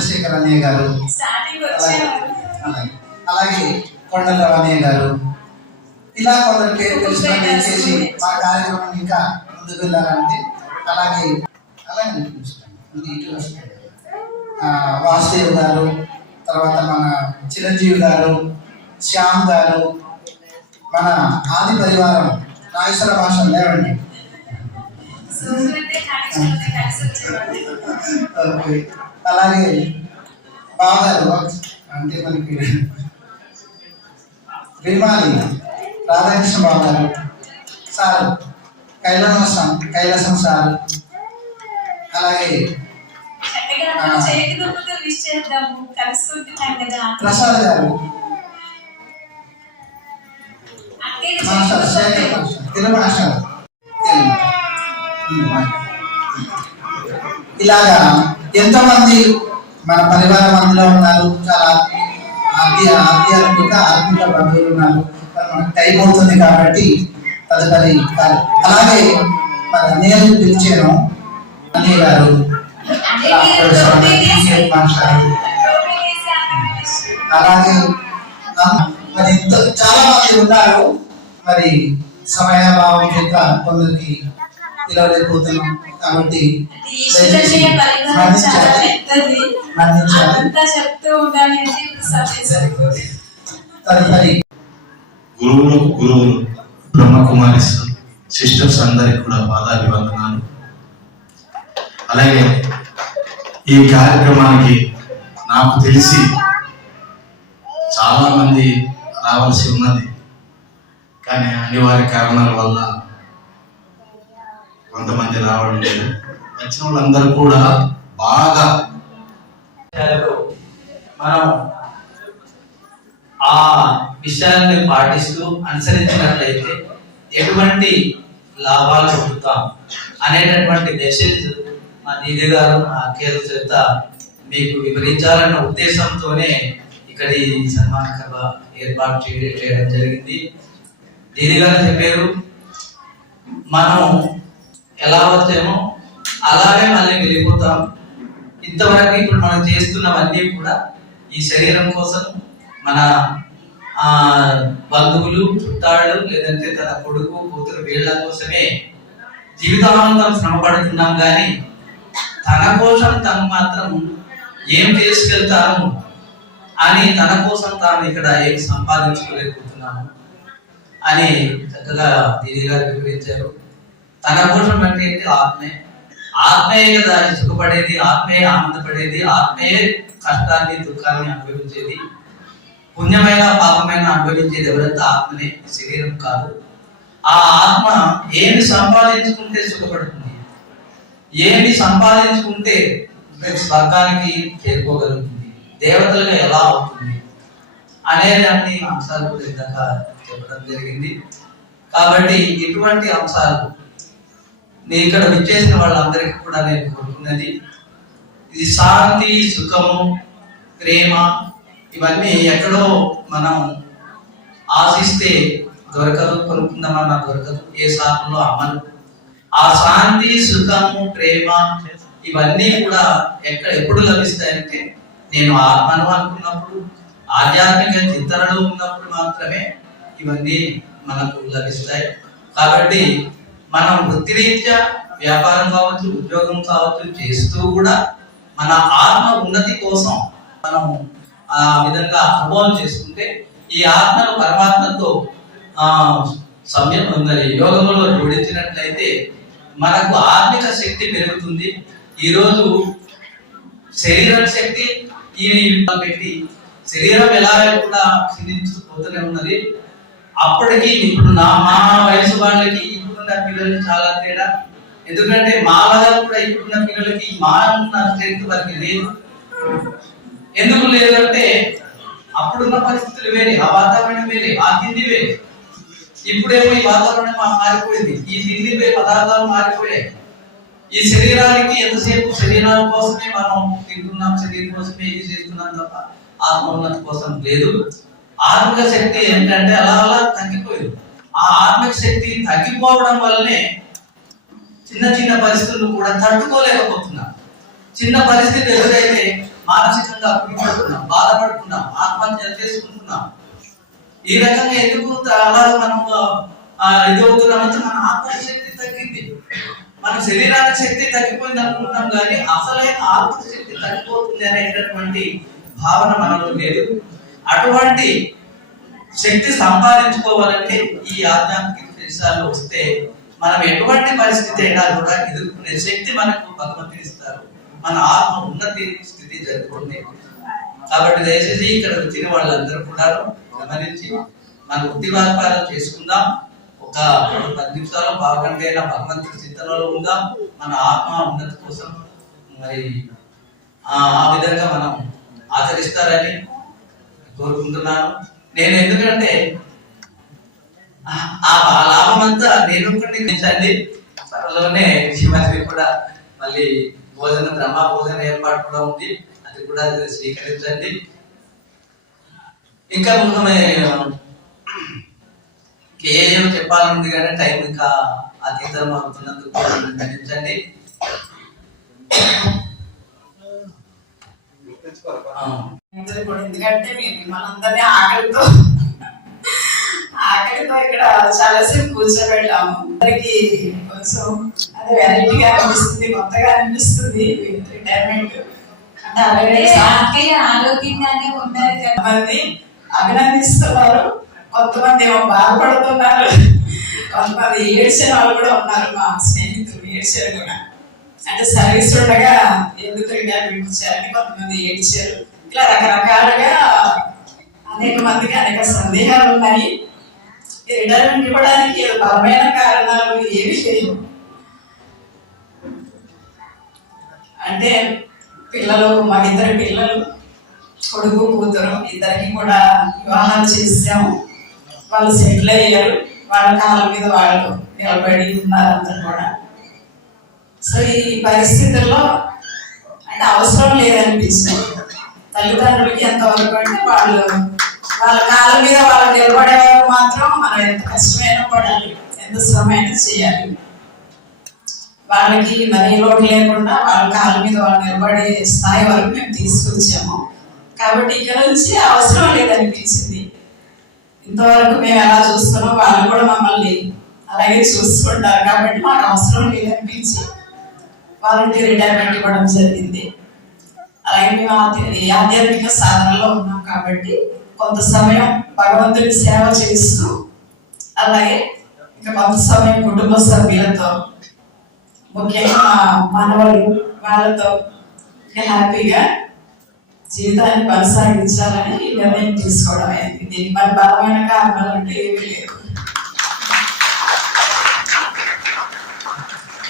చంద్రశేఖర్ అన్నయ్య గారు. అలాగే వచ్చారు. అలాగే. అలాగే కొండల అన్నయ్య గారు. ఇలా కొందరు పేరు తెలుసుకొని దయచేసి మా కార్యక్రమం ఇంకా ముందుకు వెళ్ళాలంటే అలాగే అలాగే ఇటు వాసుదేవ్ గారు తర్వాత మన చిరంజీవి గారు శ్యామ్ గారు మన ఆది పరివారం నాగేశ్వర భాష లేవండి. అలాగే బాగారు అంటే మనకి భీమాలి రాధాకృష్ణ బాబు గారు సార్ కైలాసం కైలాసం సార్. అలాగే ప్రసాద్ గారు. Master Telugu master. ఇలాగా ఎంతమంది మన పరివారం అందులో ఉన్నారు చాలా ఆత్మీయ ఆత్మీయ ఆత్మీయ బంధువులు ఉన్నారు. మనకు టైం అవుతుంది కాబట్టి తదుపరి అలాగే మన అన్నయ్యలు పిలిచాను. అన్నయ్య గారు అలాగే మరి చాలా మంది ఉన్నారు. మరి సమయాభావం చేత కొందరికి పిలవలేకపోతున్నాం కాబట్టి తదుపరి గురువులకు గురువులు బ్రహ్మకుమారిస్ సిస్టర్స్ అందరికి కూడా పాదాభివందనాలు. అలాగే ఈ కార్యక్రమానికి నాకు తెలిసి చాలా మంది రావాల్సి ఉన్నది. కానీ అనివార్య కారణాల వల్ల కొంతమంది రావడం లేదు. వచ్చిన వాళ్ళందరూ కూడా బాగా మనం ఆ విషయాలను పాటిస్తూ అనుసరించినట్లయితే ఎటువంటి లాభాలు పొందుతాం అనేటటువంటి మెసేజ్ మా నీది గారు మా అక్కయ్య చేత మీకు వివరించాలన్న ఉద్దేశంతోనే ఇక్కడ ఈ సన్మాన సభ ఏర్పాటు చేయడం జరిగింది. దీని గారు చెప్పారు మనం ఎలా వచ్చామో అలాగే మళ్ళీ వెళ్ళిపోతాం. ఇంతవరకు ఇప్పుడు మనం చేస్తున్నవన్నీ కూడా ఈ శరీరం కోసం మన ఆ బంధువులు చుట్టాళ్ళు లేదంటే తన కొడుకు కూతురు వీళ్ళ కోసమే జీవితానంతం శ్రమ పడుతున్నాం కానీ తన కోసం తను మాత్రం ఏం చేసుకెళ్తాము అని తన కోసం తాను ఇక్కడ ఏం సంపాదించుకోలేకపోతున్నాము అని చక్కగా దీని గారు వివరించారు. తన కోసం అంటే ఏంటి ఆత్మే. ఆత్మే కదా సుఖపడేది ఆత్మే ఆనందపడేది ఆత్మే కష్టాన్ని దుఃఖాన్ని అనుభవించేది. పుణ్యమైన పాపమైన అనుభవించేది ఎవరంతా ఆత్మనే? శరీరం కాదు. ఆ ఆత్మ ఏమి సంపాదించుకుంటే సుఖపడుతుంది? ఏమి సంపాదించుకుంటే స్వర్గానికి చేరుకోగలుగుతుంది? దేవతలుగా ఎలా అవుతుంది? అనే అన్ని అంశాలు కూడా ఇందాక చెప్పడం జరిగింది. కాబట్టి ఇటువంటి అంశాలు నేను ఇక్కడ విచ్చేసిన వాళ్ళందరికీ కూడా నేను కోరుకున్నది ఇది శాంతి సుఖము ప్రేమ ఇవన్నీ ఎక్కడో మనం ఆశిస్తే దొరకదు కొనుక్కుందామన్నా దొరకదు ఏ షాపులో అమ్మను. ఆ శాంతి సుఖము ప్రేమ ఇవన్నీ కూడా ఎక్కడ ఎప్పుడు లభిస్తాయంటే నేను ఆత్మను అనుకున్నప్పుడు ఆధ్యాత్మిక చింతనలో ఉన్నప్పుడు మాత్రమే ఇవన్నీ మనకు లభిస్తాయి. కాబట్టి మనం వృత్తిరీత్యా వ్యాపారం కావచ్చు ఉద్యోగం కావచ్చు చేస్తూ కూడా మన ఆత్మ ఉన్నతి కోసం మనం ఆ విధంగా అనుభవం చేసుకుంటే ఈ ఆత్మను పరమాత్మతో ఆ సమయం యోగంలో జోడించినట్లయితే మనకు ఆత్మిక శక్తి పెరుగుతుంది. ఈరోజు శరీర శక్తి ఈ పెట్టి శరీరం ఎలా కూడా క్షీణించిపోతూనే ఉన్నది. అప్పటికి ఇప్పుడు నా మా వయసు వాళ్ళకి ఇప్పుడున్న పిల్లలకి చాలా తేడా. ఎందుకంటే మా వల్ల కూడా ఇప్పుడున్న పిల్లలకి మా ఉన్న స్ట్రెంత్ వారికి లేదు. ఎందుకు లేదంటే అప్పుడున్న పరిస్థితులు వేరే ఆ వాతావరణం వేరే ఆ తిండి వేరే. ఇప్పుడేమో ఈ వాతావరణం మారిపోయింది. ఈ తిండి వే- పదార్థాలు మారిపోయాయి. ఈ శరీరానికి ఎంతసేపు శరీరాల కోసమే మనం తింటున్నాం శరీరం కోసమే ఇది చేస్తున్నాం తప్ప ఆత్మోన్నతి కోసం లేదు. ఆత్మిక శక్తి ఏంటంటే అలా అలా తగ్గిపోయింది. ఆ ఆత్మిక శక్తి తగ్గిపోవడం వల్లనే చిన్న చిన్న పరిస్థితులు కూడా తట్టుకోలేకపోతున్నాం. చిన్న పరిస్థితి ఎదురైతే మానసికంగా కృంగిపోతున్నాం బాధపడుతున్నాం ఆత్మహత్య చేసుకుంటున్నాం. ఈ రకంగా ఎందుకు అలా మనం ఇది అవుతున్నామంటే మన ఆత్మశక్తి తగ్గింది. మన శరీరానికి శక్తి తగ్గిపోయింది అనుకుంటున్నాం కానీ అసలైన ఆత్మశక్తి తగ్గిపోతుంది అనేటటువంటి భావన మనలో లేదు. అటువంటి శక్తి సంపాదించుకోవాలంటే ఈ ఆధ్యాత్మిక విషయాలు వస్తే మనం ఎటువంటి పరిస్థితి అయినా కూడా ఎదుర్కొనే శక్తి మనకు భగవంతుడు ఇస్తారు. మన ఆత్మ ఉన్నతి స్థితి జరుగుతుంది. కాబట్టి దయచేసి ఇక్కడ వచ్చిన వాళ్ళందరూ కూడా గమనించి మన వృత్తి వ్యాపారం చేసుకుందాం. ఒక పది నిమిషాలు పావుగంట అయినా భగవంతుడి చింతనలో ఉందాం. మన ఆత్మ ఉన్నతి కోసం మరి ఆ విధంగా మనం ఆచరిస్తారని కోరుకుంటున్నాను. నేను ఎందుకంటే ఆ లాభం అంతా నేను ఒక్కడిని త్వరలోనే శివాజీ కూడా మళ్ళీ భోజన బ్రహ్మ భోజన ఏర్పాటు కూడా ఉంది. అది కూడా స్వీకరించండి. ఇంకా ముందు ఏం చెప్పాలనుంది కానీ టైం ఇంకా అతీతం అవుతున్నందుకు గమనించండి అవును అందరూ కూడా ఎందుకంటే మేము మిమ్మల్ని అందరినీ ఆకలితో ఆకలితో ఇక్కడ చాలాసేపు కూర్చోబెట్టాము. అందరికి కొంచెం అది వెరైటీగా అనిపిస్తుంది కొత్తగా అనిపిస్తుంది. రిటైర్మెంట్ అంటే అలాగే ఆరోగ్యంగానే ఉన్నారు కొంతమంది అభినందిస్తున్నారు కొంతమంది ఏమో బాధపడుతున్నారు కొంతమంది ఏడ్చిన వాళ్ళు కూడా ఉన్నారు మా స్నేహితులు ఏడ్చారు కూడా. అంటే సర్వీస్ ఉండగా ఎందుకు రిటైర్మెంట్ ఇచ్చారని కొంతమంది ఏడ్చారు. ఇలా రకరకాలుగా అనేక మందికి అనేక సందేహాలు ఉన్నాయి. ఈ రిటైర్మెంట్ ఇవ్వడానికి బలమైన కారణాలు ఏమి చేయవు. అంటే పిల్లలు మా ఇద్దరు పిల్లలు కొడుకు కూతురు ఇద్దరికి కూడా వివాహాలు చేసాము వాళ్ళు సెటిల్ అయ్యారు. వాళ్ళ కాళ్ళ మీద వాళ్ళు నిలబడి ఉన్నారు అందరు కూడా. సో ఈ పరిస్థితుల్లో అంటే అవసరం లేదనిపించింది. తల్లిదండ్రులకి ఎంతవరకు అంటే వాళ్ళు వాళ్ళ కాళ్ళ మీద వాళ్ళు నిలబడే వరకు మాత్రం మనం ఎంత కష్టమైనా పడాలి ఎంత శ్రమైనా చేయాలి. వాళ్ళకి మరీ లోటు లేకుండా వాళ్ళ కాళ్ళ మీద వాళ్ళు నిలబడే స్థాయి వరకు మేము తీసుకొచ్చాము. కాబట్టి ఇక్కడ నుంచి అవసరం లేదనిపించింది. ఇంతవరకు మేము ఎలా చూస్తున్నాం వాళ్ళు కూడా మమ్మల్ని అలాగే చూసుకుంటారు కాబట్టి మాకు అవసరం లేదనిపించి వాలంటీర్ రిటైర్మెంట్ ఇవ్వడం జరిగింది. అలాగే మేము ఈ ఆధ్యాత్మిక సాధనలో ఉన్నాం కాబట్టి కొంత సమయం భగవంతుడి సేవ చేస్తూ అలాగే ఇంకా కొంత సమయం కుటుంబ సభ్యులతో ముఖ్యంగా మా మనవలు వాళ్ళతో హ్యాపీగా జీవితాన్ని కొనసాగించాలని నిర్ణయం తీసుకోవడం అయింది. దీనికి మరి బలమైన కారణాలు అంటే ఏమీ లేదు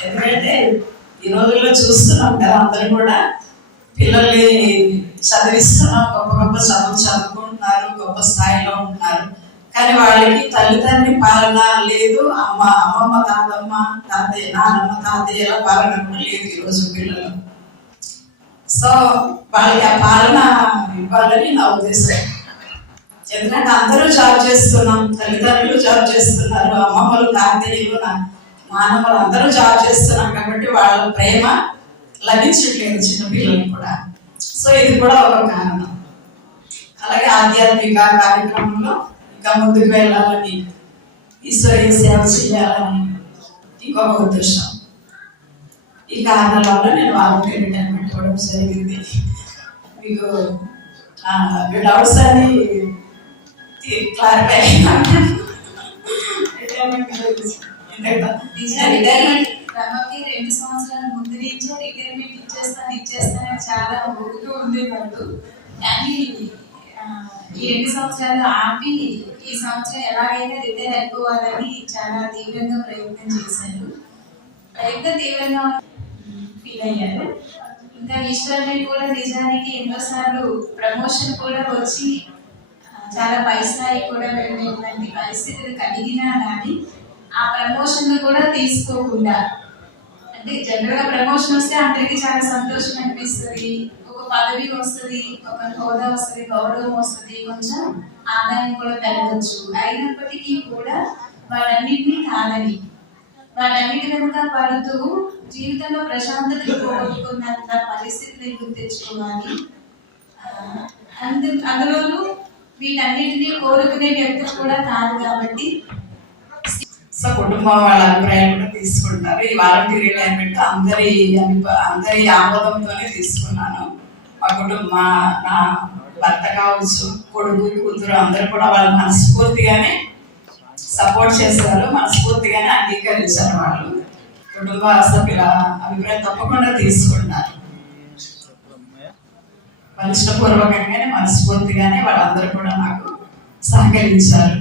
ఎందుకంటే ఈ రోజుల్లో చూస్తున్నాం కదా అందరూ కూడా పిల్లల్ని చదివిస్తున్నాం గొప్ప గొప్ప చదువు చదువుకుంటున్నారు గొప్ప స్థాయిలో ఉంటున్నారు. కానీ వాళ్ళకి తల్లిదండ్రి పాలన లేదు అమ్మ అమ్మమ్మ తాతమ్మ తాతయ్య నానమ్మ తాతయ్యల పాలన కూడా లేదు ఈ రోజు పిల్లలు. సో వాళ్ళకి ఆ పాలన ఇవ్వాలని నా ఉద్దేశం. ఎందుకంటే అందరూ జాబ్ చేస్తున్నాం తల్లిదండ్రులు జాబ్ చేస్తున్నారు అమ్మమ్మలు తాతయ్యలు నా- నాన్నమ్మలు అందరూ జాబ్ చేస్తున్నాం కాబట్టి వాళ్ళ ప్రేమ లభించట్లేదు చిన్న పిల్లలు కూడా. సో ఇది కూడా ఒక కారణం. అలాగే ఆధ్యాత్మిక కార్యక్రమంలో ఇంకా ముందుకు వెళ్ళాలని ఈశ్వరీయ సేవ చేయాలని ఇంకొక ఉద్దేశం. ఈ కారణాల వల్ల నేను వాలంటీర్ రిటైర్మెంట్ ఇవ్వడం జరిగింది. మీకు డౌట్స్ అని క్లారిఫై రిటైర్మెంట్ రమకి రెండు సంవత్సరాల ముందు నుంచే రిటైర్మెంట్ ఇచ్చేస్తాను ఇచ్చేస్తానని చాలా ఊరుతూ ఉండేవాడు కానీ ఈ రెండు సంవత్సరాలు ఆపి ఈ సంవత్సరం ఎలాగైనా రిటైర్ అయిపోవాలని చాలా తీవ్రంగా ప్రయత్నం చేశాను. ప్రయత్నం తీవ్రంగా ఫీల్ అయ్యారు ఇంకా ఈశ్వరుని కూడా నిజానికి ఎన్నోసార్లు ప్రమోషన్ కూడా వచ్చి చాలా పైసాయి కూడా వెళ్ళేటువంటి పరిస్థితులు కలిగినా కానీ ఆ ప్రమోషన్ కూడా తీసుకోకుండా అంటే జనరల్గా ప్రమోషన్ వస్తే అందరికి చాలా సంతోషం అనిపిస్తుంది. ఒక పదవి వస్తుంది ఒక హోదా వస్తుంది గౌరవం వస్తుంది కొంచెం ఆదాయం కూడా పెరగచ్చు. అయినప్పటికీ కూడా వాళ్ళన్నింటినీ కాదని వాటన్నిటి కనుక పడుతూ జీవితంలో ప్రశాంతత పోగొట్టుకున్నంత పరిస్థితిని గుర్తించుకోవాలి. తెచ్చుకోవాలి అందు అందులోనూ వీటన్నిటిని కోరుకునే వ్యక్తులు కూడా కాదు కాబట్టి సో కుటుంబం వాళ్ళ అభిప్రాయం కూడా తీసుకుంటారు. ఈ వాలంటీర్ రిటైర్మెంట్ అందరి అందరి ఆమోదంతోనే తీసుకున్నాను. మా కుటుంబం నా భర్త కావచ్చు కొడుకు కూతురు అందరూ కూడా వాళ్ళు మనస్ఫూర్తిగానే సపోర్ట్ చేశారు. మనస్ఫూర్తిగానే అంగీకరించారు వాళ్ళు. కుటుంబ సభ్యుల అభిప్రాయం తప్పకుండా తీసుకుంటారు. వాళ్ళ ఇష్టపూర్వకంగానే మనస్ఫూర్తిగానే వాళ్ళందరూ కూడా నాకు సహకరించారు.